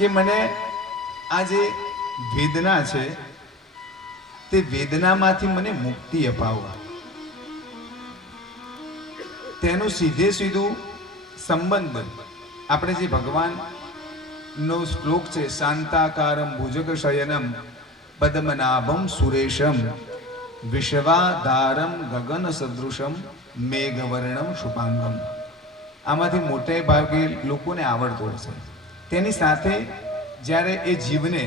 કે મને આ જે વેદના છે તે વેદનામાંથી મને મુક્તિ અપાવો. તેનું સીધે સીધું સંબંધ આપણે જે ભગવાનનો શ્લોક છે, શાંતાકારમ ભુજગ શયનમ પદ્મનાભમ સુરેશમ વિશ્વાધારમ ગગન સદૃશમ મેઘવર્ણમ શુભાંગમ. આમાંથી મોટે ભાગે લોકોને આવડતું હશે. તેની સાથે જ્યારે એ જીવને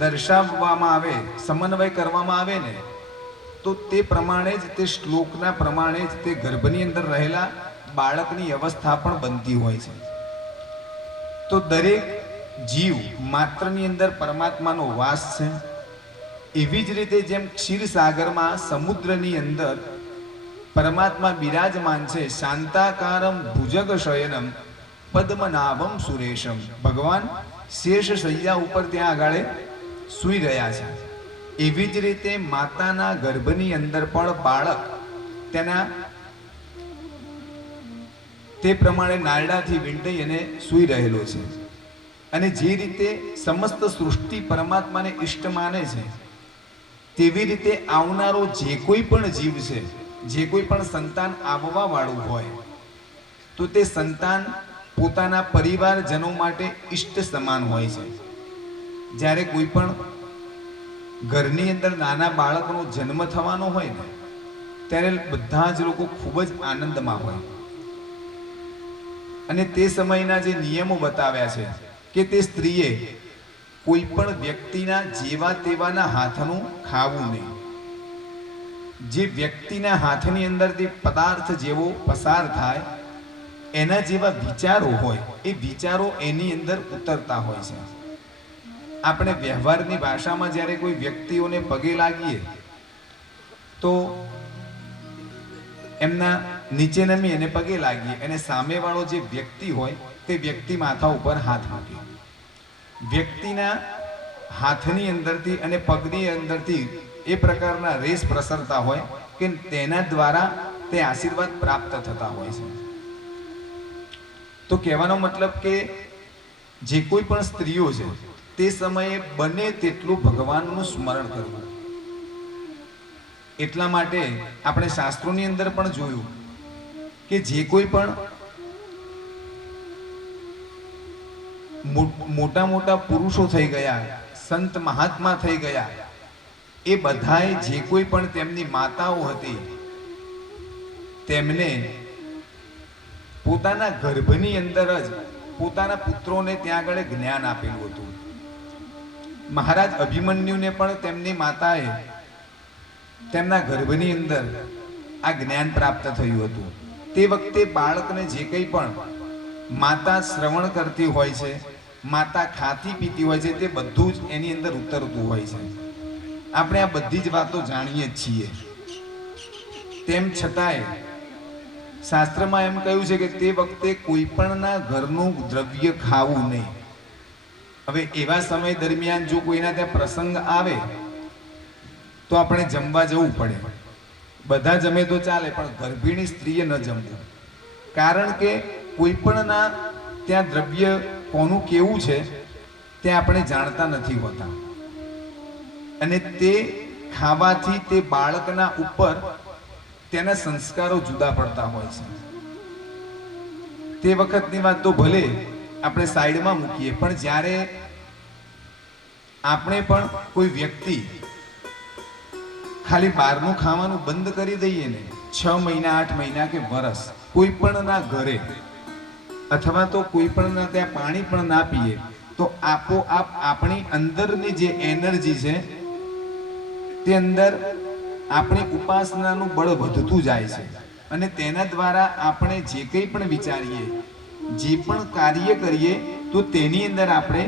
દર્શાવવામાં આવે, સમન્વય કરવામાં આવે ને, તો તે પ્રમાણે જ, તે શ્લોકના પ્રમાણે જ તે ગર્ભની અંદર રહેલા બાળકની અવસ્થા પણ બનતી હોય છે. તો દરેક જીવ માત્રની અંદર પરમાત્માનો વાસ છે. એવી જ રીતે જેમ ક્ષીરસાગરમાં, સમુદ્રની અંદર પરમાત્મા બિરાજમાન છે, શાંતાકારમ ભુજગ શયનમ પદ્મનાભમ સુરેશમ. ભગવાન શેષ શૈયા ઉપર ત્યાં આગળ સૂઈ રહ્યા છે. એવી જ રીતે માતાના ગર્ભની અંદર પણ બાળક તેના તે પ્રમાણે નારડાથી વીંટાઈ અને સૂઈ રહેલો છે. અને જે રીતે સમસ્ત સૃષ્ટિ પરમાત્માને ઇષ્ટ માને છે, તેવી રીતે આવનારો જે કોઈ પણ જીવ છે, જે કોઈ પણ સંતાન આવવા વાળું હોય, તો તે સંતાન પોતાના પરિવારજનો માટે ઇષ્ટ સમાન હોય છે. જ્યારે કોઈ પણ ઘરની અંદર નાના બાળકનો જન્મ થવાનો હોય ને, ત્યારે બધા જ લોકો ખૂબ જ આનંદમાં હોય. અને તે સમયના જે નિયમો બતાવ્યા છે કે તે સ્ત્રીએ કોઈ પણ વ્યક્તિના જેવા તેવાના હાથનું ખાવું નહીં. જે વ્યક્તિના હાથની અંદરથી પદાર્થ જેવો પસાર થાય, એના જેવા વિચારો હોય, એ વિચારો એની અંદર ઉતરતા હોય છે. આપણે વ્યવહારની ભાષામાં જ્યારે કોઈ વ્યક્તિઓને પગે લાગીએ તો એમના નીચે નમી અને પગે લાગીએ, અને સામેવાળો જે વ્યક્તિ હોય તે વ્યક્તિ માથા ઉપર હાથ મૂકે. વ્યક્તિના હાથની અંદરથી અને પગની અંદરથી એ પ્રકારના રેસ પ્રસરતા હોય કે તેના દ્વારા તે આશીર્વાદ પ્રાપ્ત થતા હોય છે. તો કહેવાનો મતલબ કે જે કોઈ પણ સ્ત્રીઓ છે તે સમયે બને તેટલું ભગવાનનું સ્મરણ કરવું. એટલા માટે આપણે શાસ્ત્રોની અંદર પણ જોયું કે જે કોઈ પણ મોટા મોટા પુરુષો થઈ ગયા, સંત મહાત્મા થઈ ગયા, એ બધાએ જે કોઈ પણ તેમની માતાઓ હતી તેમને પોતાના ગર્ભની અંદર જ પોતાના પુત્રોને ત્યાં આગળ જ્ઞાન આપેલું હતું. મહારાજ અભિમન્યુને પણ તેમની માતાએ તેમના ગર્ભની અંદર આ જ્ઞાન પ્રાપ્ત થયું હતું. તે વખતે બાળકને જે કંઈ પણ માતા શ્રવણ કરતી હોય છે, માતા ખાતી પીતી હોય છે, તે બધું જ એની અંદર ઉતરતું હોય છે. આપણે આ બધી જ વાતો જાણીએ જ છીએ. તેમ છતાંય શાસ્ત્રમાં એમ કહ્યું છે કે તે વખતે કોઈ પણના ઘરનું દ્રવ્ય ખાવું નહીં. હવે એવા સમય દરમિયાન જો કોઈના ત્યાં પ્રસંગ આવે તો આપણે જમવા જવું પડે. બધા જમે તો ચાલે, પણ ગર્ભિણી સ્ત્રીએ ન જમવું. કારણ કે કોઈ પણના ત્યાં દ્રવ્ય કોનું કેવું છે તે આપણે જાણતા નથી હોતા, અને તે ખાવાથી તે બાળકના ઉપર તેના સંસ્કારો જુદા પડતા હોય છે. તે વખતની વાત તો ભલે આપણે સાઈડમાં મૂકીએ, પણ જ્યારે આપણે પણ કોઈ વ્યક્તિ ખાલી બહારનું ખાવાનું બંધ કરી દઈએ ને, 6 મહિના 8 મહિના કે વરસ કોઈ પણના ઘરે અથવા તો કોઈ પણના ત્યાં પાણી પણ ના પીએ, તો આપોઆપ આપણી અંદરની જે એનર્જી છે તે અંદર આપણી ઉપાસનાનું બળ વધતું જાય છે. અને તેના દ્વારા આપણે જે કંઈ પણ વિચારીએ, જે પણ કાર્ય કરીએ, તો તેની અંદર આપણે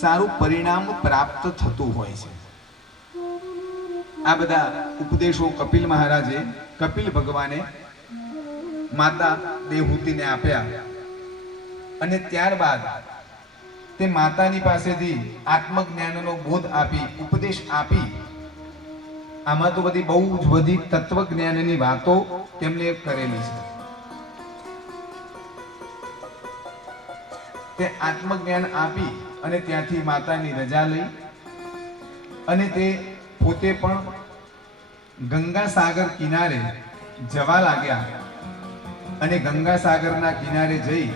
સારું પરિણામ પ્રાપ્ત થતું હોય છે. આ બધા ઉપદેશો કપિલ મહારાજે, કપિલ ભગવાને માતા દેવહૂતિને આપ્યા. અને ત્યારબાદ તે માતાની પાસેથી આત્મજ્ઞાનનો બોધ આપી, ઉપદેશ આપી. આમાં તો બધી બહુ જ બધી તત્વજ્ઞાનની વાતો તેમણે કરેલી છે. તે આત્મજ્ઞાન આપી અને ત્યાંથી માતાની રજા લઈ અને તે પોતે પણ ગંગા સાગર કિનારે જવા લાગ્યા અને ગંગા સાગરના કિનારે જઈ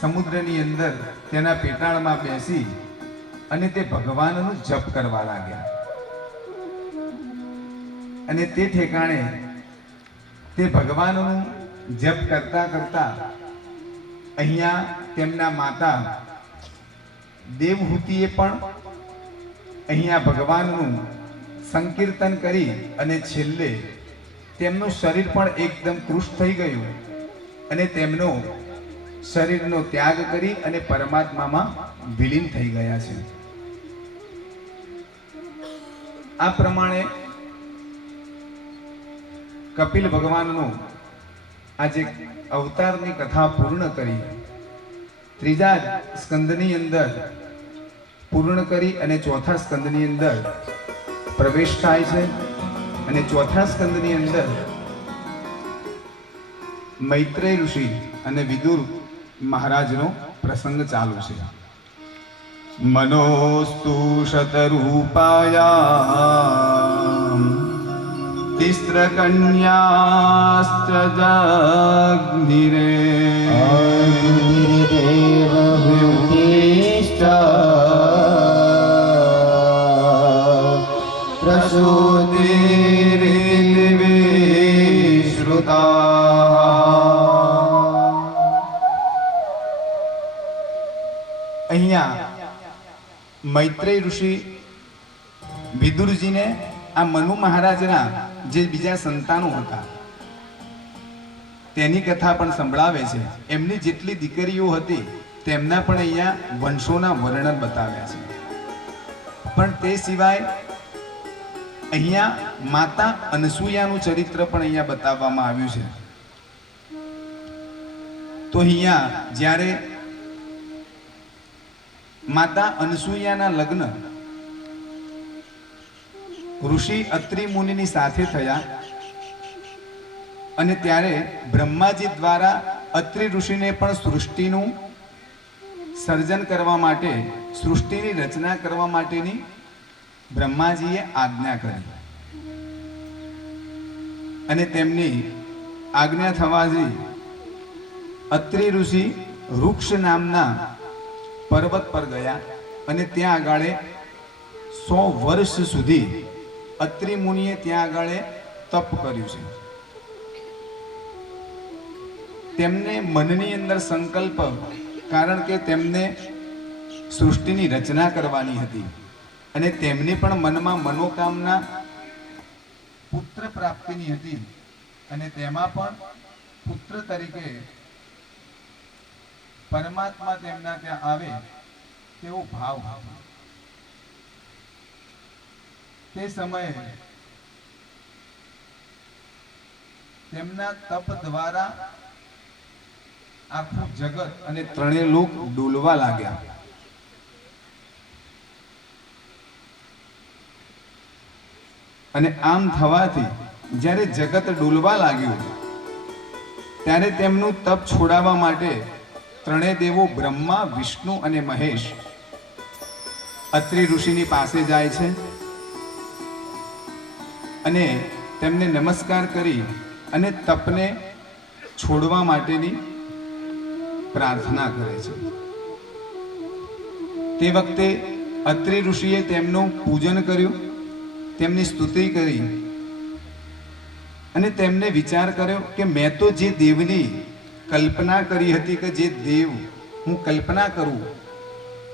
સમુદ્રની અંદર તેના પેટાળમાં બેસી અને તે ભગવાનનું જપ કરવા લાગ્યા. અને તે ઠેકાણે તે ભગવાનનું જપ કરતા કરતા અહીંયા તેમના માતા દેવહૂતિએ પણ અહીંયા ભગવાનનું સંકીર્તન કરી અને છેલ્લે તેમનું શરીર પણ એકદમ કૃશ થઈ ગયું અને તેમનો શરીરનો ત્યાગ કરી અને પરમાત્મામાં વિલીન થઈ ગયા છે. આ પ્રમાણે કપિલ ભગવાનનું આજે અવતારની કથા પૂર્ણ કરી ત્રીજા સ્કંદની અંદર પૂર્ણ કરી અને ચોથા સ્કંદની અંદર પ્રવેશ થાય છે. અને ચોથા સ્કંદની અંદર મૈત્રેય ઋષિ અને વિદુર મહારાજનો પ્રસંગ ચાલુ છે. મનોસ્તુ શતરૂપાયામ તિસ્ર કન્યાશ્ચ જગ્નિરે દેવહૂતિશ્ચ પ્રસૂતિર્વિશ્રુતા. અહીંયા મૈત્રેય ઋષિ વિદુરજીને આ મનુ મહારાજના જે બીજા સંતાનો હતા તેની કથા પણ સંભળાવે છે. એમની જેટલી દીકરીઓ હતી તેમના પણ અહીંયા વંશોના વર્ણન બતાવ્યા છે. પણ તે સિવાય અહીંયા માતા અનસૂયાનું ચરિત્ર પણ અહીંયા બતાવવામાં આવ્યું છે. તો અહીંયા જ્યારે માતા અનસૂયાના લગ્ન ઋષિ અત્રિ મુનિની સાથે થયા અને ત્યારે બ્રહ્માજી દ્વારા અત્રિ ઋષિને પણ સૃષ્ટિનું સર્જન કરવા માટે, સૃષ્ટિની રચના કરવા માટેની બ્રહ્માજીએ આજ્ઞા કરી અને તેમની આજ્ઞા થવાથી અત્રિ ઋષિ વૃક્ષ નામના પર્વત પર ગયા અને ત્યાં આગળ 100 વર્ષ સુધી અત્રિ મુનિએ ત્યાં આગળ તપ કર્યું છે. તેમને મનની અંદર સંકલ્પ, કારણ કે તેમને સૃષ્ટિની રચના કરવાની હતી અને તેમની પણ મનમાં મનોકામના પુત્ર પ્રાપ્તિની હતી અને તેમાં પણ પુત્ર તરીકે પરમાત્મા તેમના ત્યાં આવે તેવો ભાવ હતો. તે સમયે તેમના તપ દ્વારા આખું જગત અને ત્રણેય લોક ડોલવા લાગ્યા. અને આમ થવાથી જ્યારે જગત ડોલવા લાગ્યું ત્યારે તેમનું તપ છોડાવવા માટે ત્રણેય દેવો બ્રહ્મા, વિષ્ણુ અને મહેશ અત્રિ ઋષિની પાસે જાય છે અને તેમને નમસ્કાર કરી અને તપને છોડવા માટેની પ્રાર્થના કરે છે. તે વખતે અત્રિ ઋષિએ તેમનું પૂજન કર્યું, તેમની સ્તુતિ કરી અને તેમને વિચાર કર્યો કે મેં તો જે દેવની કલ્પના કરી હતી કે જે દેવ હું કલ્પના કરું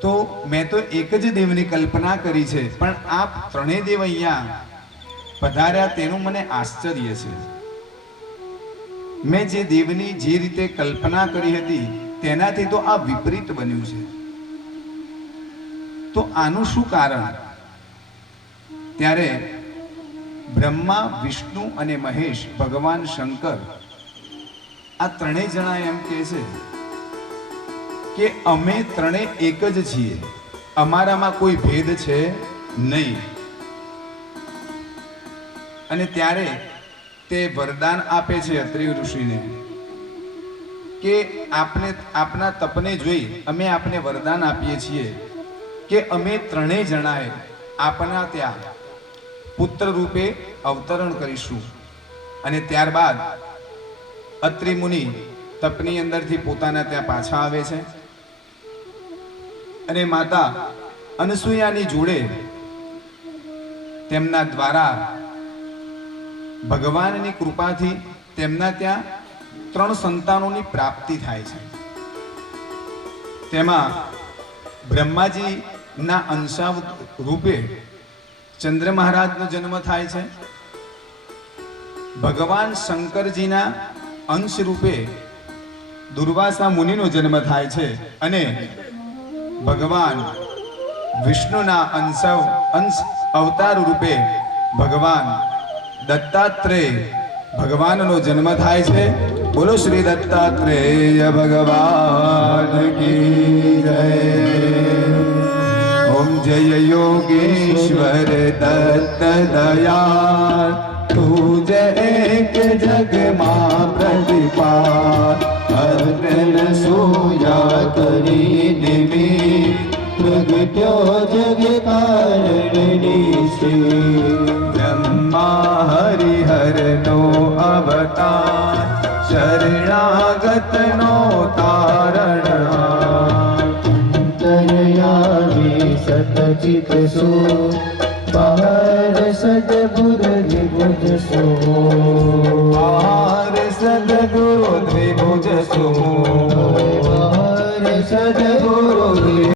તો મેં તો એક જ દેવની કલ્પના કરી છે, પણ આપ ત્રણેય દેવ અહીંયા પધાર્યા તેનું મને આશ્ચર્ય છે. મેં જે દેવની જે રીતે કલ્પના કરી હતી તેનાથી તો આ વિપરીત બન્યું છે. તો આનું શું કારણ? ત્યારે બ્રહ્મા, વિષ્ણુ અને મહેશ, ભગવાન શંકર આ ત્રણેય જણા એમ કહે છે કે અમે ત્રણેય એક જ છીએ, અમારામાં કોઈ ભેદ છે નહીં. અને ત્યારે તે વરદાન આપે છે અત્રિ ઋષિને કે આપના તપને જોઈ અમે આપને વરદાન આપીએ છીએ કે અમે ત્રણેય જણાએ આપના ત્યાં પુત્ર રૂપે અવતરણ કરીશું. અને ત્યારબાદ અત્રિ મુનિ તપની અંદરથી પોતાના ત્યાં પાછા આવે છે અને માતા અનસૂયાની જોડે તેમના દ્વારા ભગવાનની કૃપાથી તેમના ત્યાં 3 સંતાનોની પ્રાપ્તિ થાય છે. તેમાં બ્રહ્માજીના અંશાવ રૂપે ચંદ્ર મહારાજનો જન્મ થાય છે. ભગવાન શંકરજીના અંશ રૂપે દુર્વાસા મુનિનો જન્મ થાય છે અને ભગવાન વિષ્ણુના અંશ અવતાર રૂપે ભગવાન દત્તાત્રેય ભગવાનનો જન્મ થાય છે. બોલો શ્રી દત્તાત્રેય ભગવાન કી જય. ઓમ જય યોગેશ્વર દત્ત દયાળ તુજ એક જગમાં પ્રતિપાલ અર્જન સોયા કરી નિમિત્ત પ્રગટ્યો જગ કારણની શ્રી બ્રહ્મા હરિહરનો અવતાર શરણાગતનો તારણહાર અંતર્યામી સતચિત સો બહાર સદગુરુ દ્વિભુજ સો બહાર સદગુરુ દ્વિભુજ સો બહાર સદગુરુ